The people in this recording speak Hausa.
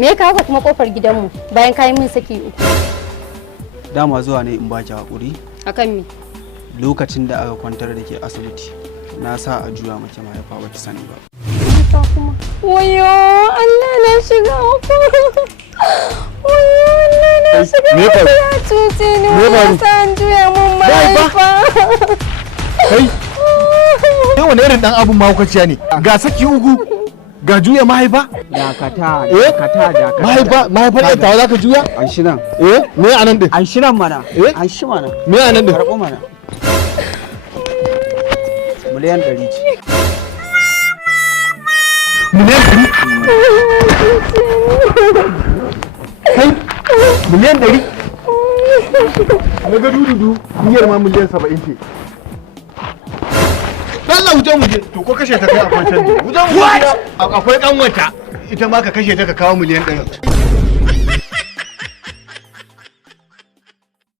Me ya kawo ka kuma kofar gidanmu bayan kayi min saki uku? Dama zuwa ne in baki haƙuri. Akan me? Lokacin da aka kwantar da ke asibiti na sa a juya maki mahaifa baki sani ba. Wayo Allah na shiga uku. Wayo Allah na shiga uku ya cuce ni wani sa an juya mun mahaifa. Kai, kai wani irin dan abun mahaukaciya ne? Ga saki uku, ga juya mahaifa? Dakata, Mahaifar ɗan tawa za ka juya? An shi nan. Me a nan din? An shi nan mana. An shi mana. Me a nan din? Karɓo mana. Miliyan 100 ce. Miliyan 100? Kai, miliyan 100? Na ga dudu niyyar ma miliyan 70 ce. Allah wuce mu je. To ko kashe ta kai a kwancan ne. Wuce mu je. Akwai kanwata ita ma ka kashe ta ka kawo miliyan 100.